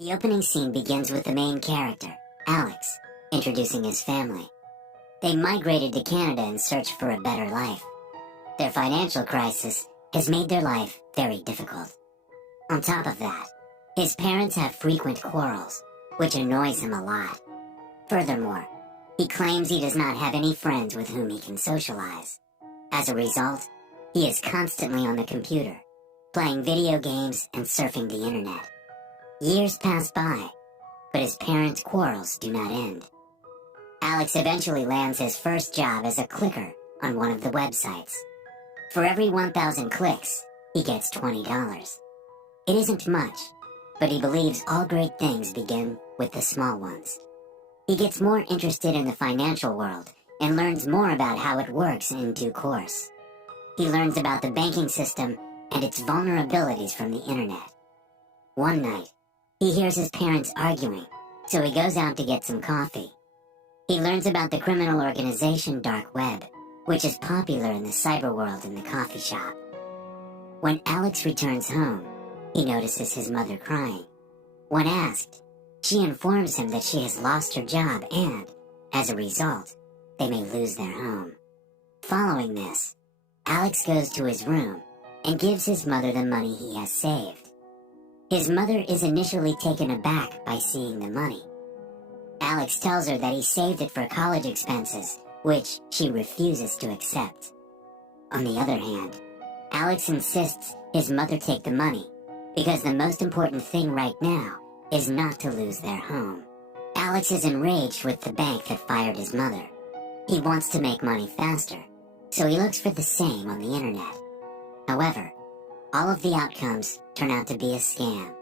The opening scene begins with the main character, Alex, introducing his family. They migrated to Canada in search for a better life. Their financial crisis has made their life very difficult. On top of that, his parents have frequent quarrels, which annoys him a lot. Furthermore, he claims he does not have any friends with whom he can socialize. As a result, he is constantly on the computer, playing video games and surfing the internet. Years pass by, but his parents' quarrels do not end. Alex eventually lands his first job as a clicker on one of the websites. For every 1,000 clicks, he gets $20. It isn't much, but he believes all great things begin with the small ones. He gets more interested in the financial world and learns more about how it works in due course. He learns about the banking system and its vulnerabilities from the internet. One night, he hears his parents arguing, so he goes out to get some coffee. He learns about the criminal organization Dark Web, which is popular in the cyber world in the coffee shop. When Alex returns home, he notices his mother crying. When asked, she informs him that she has lost her job and, as a result, they may lose their home. Following this, Alex goes to his room and gives his mother the money he has saved. His mother is initially taken aback by seeing the money. Alex tells her that he saved it for college expenses, which she refuses to accept. On the other hand, Alex insists his mother take the money because the most important thing right now is not to lose their home. Alex is enraged with the bank that fired his mother. He wants to make money faster, so he looks for the same on the internet. However, all of the outcomes turn out to be a scam.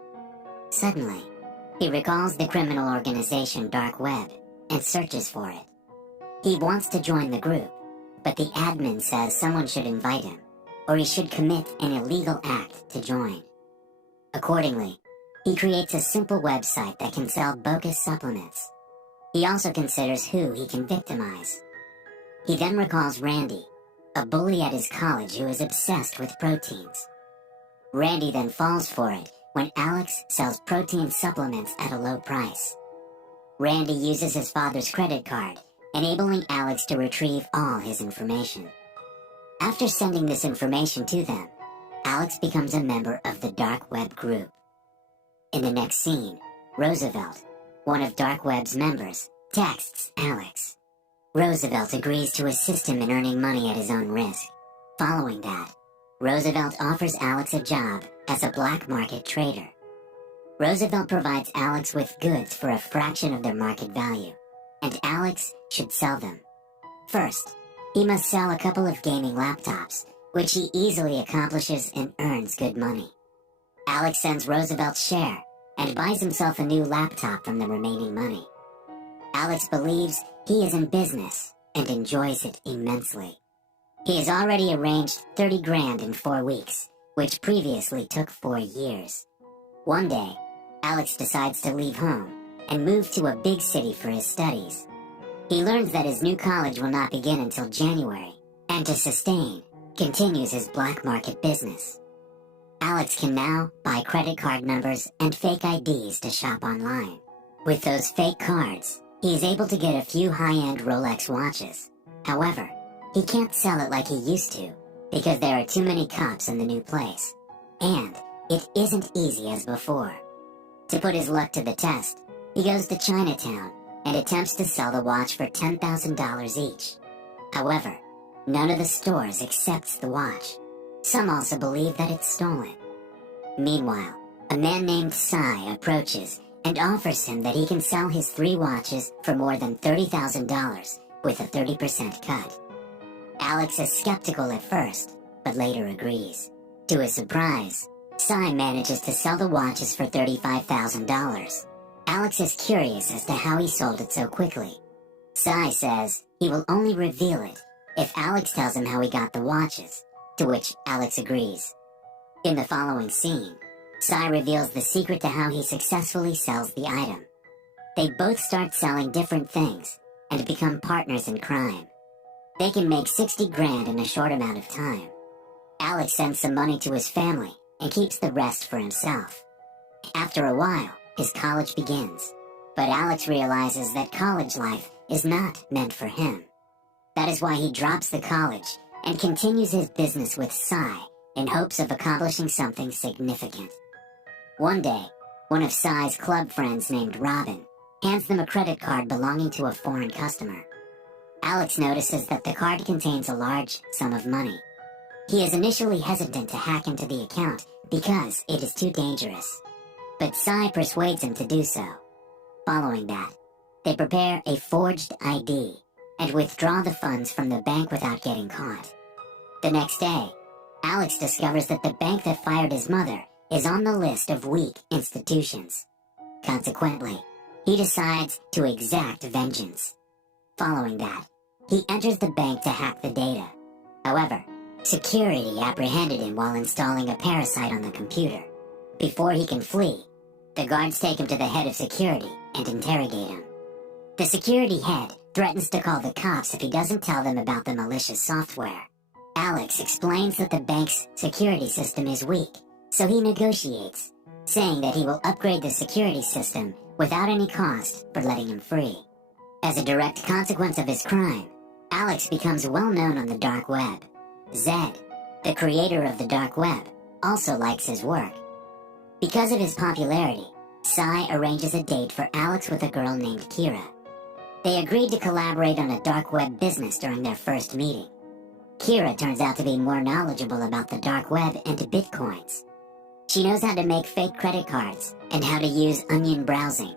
Suddenly, he recalls the criminal organization Dark Web and searches for it. He wants to join the group, but the admin says someone should invite him, or he should commit an illegal act to join. Accordingly, he creates a simple website that can sell bogus supplements. He also considers who he can victimize. He then recalls Randy, a bully at his college who is obsessed with proteins. Randy then falls for it when Alex sells protein supplements at a low price. Randy uses his father's credit card, enabling Alex to retrieve all his information. After sending this information to them, Alex becomes a member of the Dark Web group. In the next scene, Roosevelt, one of Dark Web's members, texts Alex. Roosevelt agrees to assist him in earning money at his own risk. Following that, Roosevelt offers Alex a job as a black market trader. Roosevelt provides Alex with goods for a fraction of their market value, and Alex should sell them. First, he must sell a couple of gaming laptops, which he easily accomplishes and earns good money. Alex sends Roosevelt's share and buys himself a new laptop from the remaining money. Alex believes he is in business and enjoys it immensely. He has already arranged 30 grand in 4 weeks, which previously took 4 years. One day, Alex decides to leave home and move to a big city for his studies. He learns that his new college will not begin until January, and to sustain, continues his black market business. Alex can now buy credit card numbers and fake IDs to shop online. With those fake cards, he is able to get a few high-end Rolex watches. However, he can't sell it like he used to, because there are too many cops in the new place, and it isn't easy as before. To put his luck to the test, he goes to Chinatown and attempts to sell the watch for $10,000 each. However, none of the stores accepts the watch. Some also believe that it's stolen. Meanwhile, a man named Sai approaches and offers him that he can sell his 3 watches for more than $30,000 with a 30% cut. Alex is skeptical at first, but later agrees. To his surprise, Sai manages to sell the watches for $35,000. Alex is curious as to how he sold it so quickly. Sai says he will only reveal it if Alex tells him how he got the watches, to which Alex agrees. In the following scene, Sai reveals the secret to how he successfully sells the item. They both start selling different things and become partners in crime. They can make 60 grand in a short amount of time. Alex sends some money to his family and keeps the rest for himself. After a while, his college begins. But Alex realizes that college life is not meant for him. That is why he drops the college and continues his business with Cy in hopes of accomplishing something significant. One day, one of Cy's club friends named Robin hands them a credit card belonging to a foreign customer. Alex notices that the card contains a large sum of money. He is initially hesitant to hack into the account because it is too dangerous. But Cy persuades him to do so. Following that, they prepare a forged ID and withdraw the funds from the bank without getting caught. The next day, Alex discovers that the bank that fired his mother is on the list of weak institutions. Consequently, he decides to exact vengeance. Following that, he enters the bank to hack the data. However, security apprehended him while installing a parasite on the computer. Before he can flee, the guards take him to the head of security and interrogate him. The security head threatens to call the cops if he doesn't tell them about the malicious software. Alex explains that the bank's security system is weak, so he negotiates, saying that he will upgrade the security system without any cost for letting him free. As a direct consequence of his crime, Alex becomes well known on the dark web. Zed, the creator of the dark web, also likes his work. Because of his popularity, Cy arranges a date for Alex with a girl named Kira. They agreed to collaborate on a dark web business during their first meeting. Kira turns out to be more knowledgeable about the dark web and bitcoins. She knows how to make fake credit cards and how to use onion browsing.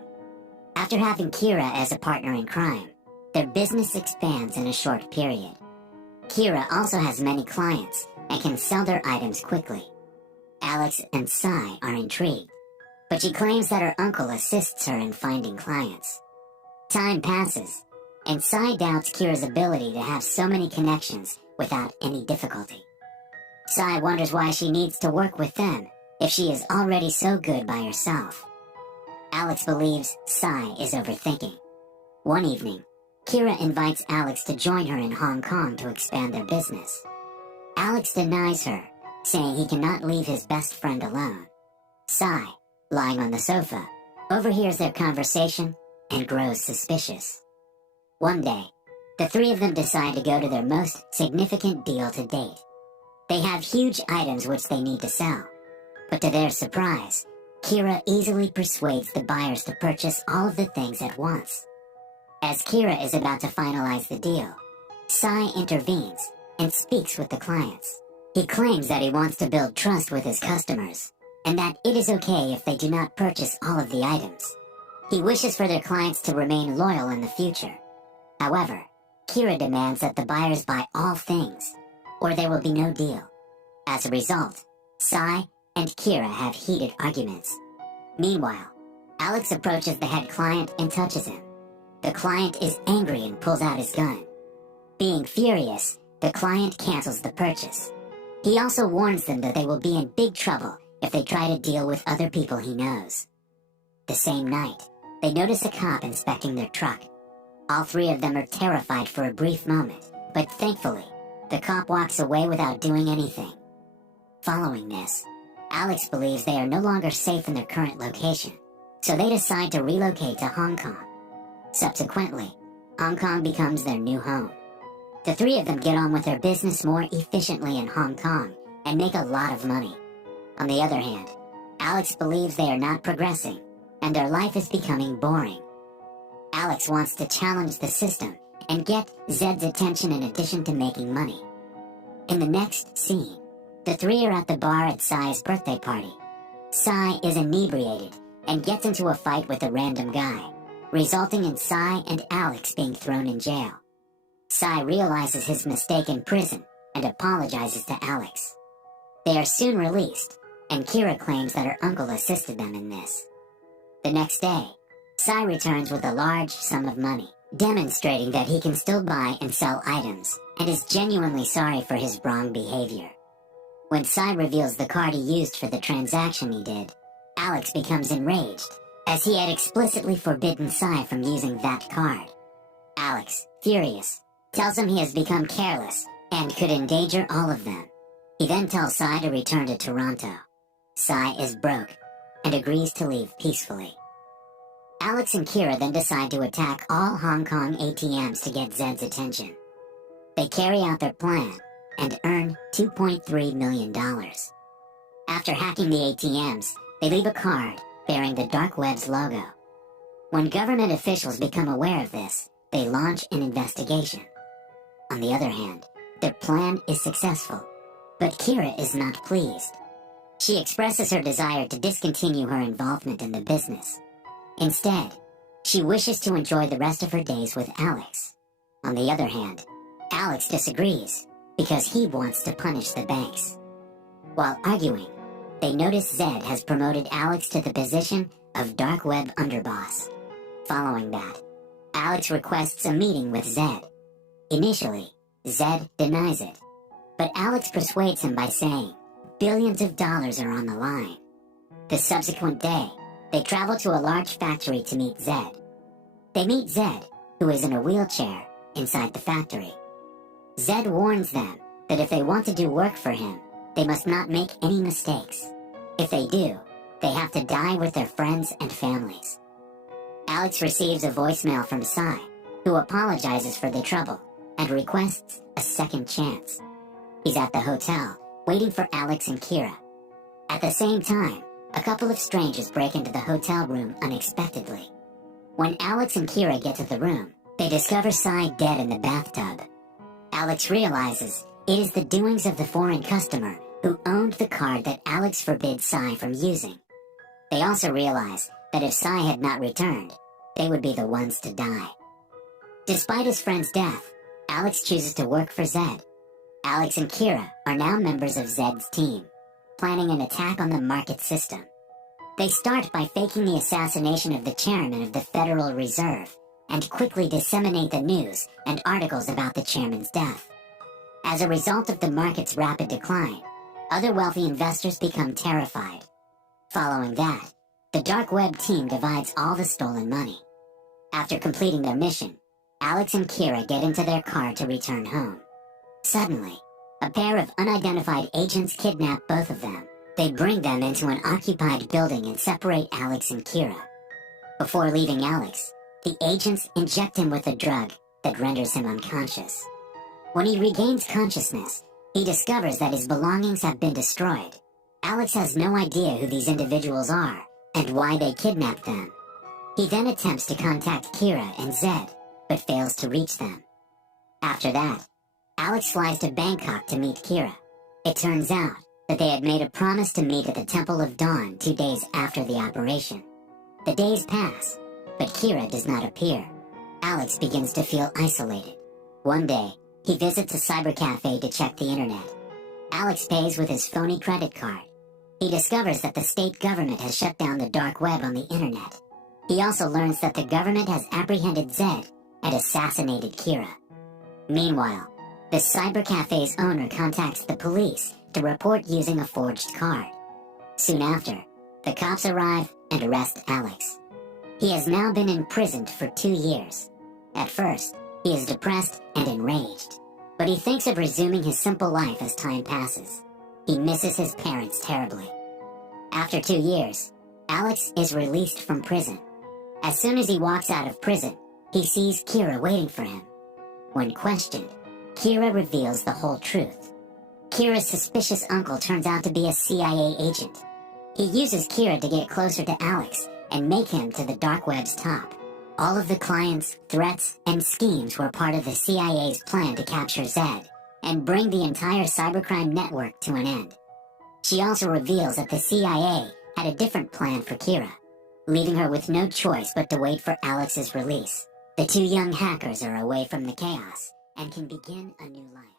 After having Kira as a partner in crime, their business expands in a short period. Kira also has many clients and can sell their items quickly. Alex and Cy are intrigued, but she claims that her uncle assists her in finding clients. Time passes, and Cy doubts Kira's ability to have so many connections without any difficulty. Cy wonders why she needs to work with them if she is already so good by herself. Alex believes Cy is overthinking. One evening, Kira invites Alex to join her in Hong Kong to expand their business. Alex denies her, saying he cannot leave his best friend alone. Cy, lying on the sofa, overhears their conversation and grows suspicious. One day, the three of them decide to go to their most significant deal to date. They have huge items which they need to sell, but to their surprise, Kira easily persuades the buyers to purchase all of the things at once. As Kira is about to finalize the deal, Cy intervenes and speaks with the clients. He claims that he wants to build trust with his customers, and that it is okay if they do not purchase all of the items. He wishes for their clients to remain loyal in the future. However, Kira demands that the buyers buy all things, or there will be no deal. As a result, Cy and Kira have heated arguments. Meanwhile, Alex approaches the head client and touches him. The client is angry and pulls out his gun. Being furious, the client cancels the purchase. He also warns them that they will be in big trouble if they try to deal with other people he knows. The same night, they notice a cop inspecting their truck. All three of them are terrified for a brief moment, but thankfully, the cop walks away without doing anything. Following this, Alex believes they are no longer safe in their current location, so they decide to relocate to Hong Kong. Subsequently, Hong Kong becomes their new home. The three of them get on with their business more efficiently in Hong Kong and make a lot of money. On the other hand, Alex believes they are not progressing, and their life is becoming boring. Alex wants to challenge the system and get Zed's attention in addition to making money. In the next scene, the three are at the bar at Cy's birthday party. Cy is inebriated and gets into a fight with a random guy, resulting in Cy and Alex being thrown in jail. Cy realizes his mistake in prison and apologizes to Alex. They are soon released, and Kira claims that her uncle assisted them in this. The next day, Cy returns with a large sum of money, demonstrating that he can still buy and sell items, and is genuinely sorry for his wrong behavior. When Cy reveals the card he used for the transaction he did, Alex becomes enraged, as he had explicitly forbidden Cy from using that card. Alex, furious, tells him he has become careless and could endanger all of them. He then tells Cy to return to Toronto. Cy is broke and agrees to leave peacefully. Alex and Kira then decide to attack all Hong Kong ATMs to get Zed's attention. They carry out their plan and earn $2.3 million. After hacking the ATMs, they leave a card bearing the dark web's logo. When government officials become aware of this, they launch an investigation. On the other hand, their plan is successful, but Kira is not pleased. She expresses her desire to discontinue her involvement in the business. Instead, she wishes to enjoy the rest of her days with Alex. On the other hand, Alex disagrees because he wants to punish the banks. While arguing, they notice Zed has promoted Alex to the position of dark web underboss. Following that, Alex requests a meeting with Zed. Initially, Zed denies it, but Alex persuades him by saying billions of dollars are on the line. The subsequent day, they travel to a large factory to meet Zed. They meet Zed, who is in a wheelchair, inside the factory. Zed warns them that if they want to do work for him, they must not make any mistakes. If they do, they have to die with their friends and families. Alex receives a voicemail from Sai, who apologizes for the trouble and requests a second chance. He's at the hotel, waiting for Alex and Kira. At the same time, a couple of strangers break into the hotel room unexpectedly. When Alex and Kira get to the room, they discover Sai dead in the bathtub. Alex realizes it is the doings of the foreign customer who owned the card that Alex forbids Sai from using. They also realize that if Sai had not returned, they would be the ones to die. Despite his friend's death, Alex chooses to work for Zed. Alex and Kira are now members of Zed's team, planning an attack on the market system. They start by faking the assassination of the chairman of the Federal Reserve and quickly disseminate the news and articles about the chairman's death. As a result of the market's rapid decline, other wealthy investors become terrified. Following that, the dark web team divides all the stolen money. After completing their mission, Alex and Kira get into their car to return home. Suddenly, a pair of unidentified agents kidnap both of them. They bring them into an occupied building and separate Alex and Kira. Before leaving Alex, the agents inject him with a drug that renders him unconscious. When he regains consciousness, he discovers that his belongings have been destroyed. Alex has no idea who these individuals are and why they kidnapped them. He then attempts to contact Kira and Zed, but fails to reach them. After that, Alex flies to Bangkok to meet Kira. It turns out that they had made a promise to meet at the Temple of Dawn 2 days after the operation. The days pass, but Kira does not appear. Alex begins to feel isolated. One day, he visits a cyber cafe to check the internet. Alex pays with his phony credit card. He discovers that the state government has shut down the dark web on the internet. He also learns that the government has apprehended Zed and assassinated Kira. Meanwhile, the cyber cafe's owner contacts the police to report using a forged card. Soon after, the cops arrive and arrest Alex. He has now been imprisoned for 2 years. At first, he is depressed and enraged, but he thinks of resuming his simple life as time passes. He misses his parents terribly. After 2 years, Alex is released from prison. As soon as he walks out of prison, he sees Kira waiting for him. When questioned, Kira reveals the whole truth. Kira's suspicious uncle turns out to be a CIA agent. He uses Kira to get closer to Alex and make him to the dark web's top. All of the clients, threats, and schemes were part of the CIA's plan to capture Zed and bring the entire cybercrime network to an end. She also reveals that the CIA had a different plan for Kira, leaving her with no choice but to wait for Alex's release. The two young hackers are away from the chaos and can begin a new life.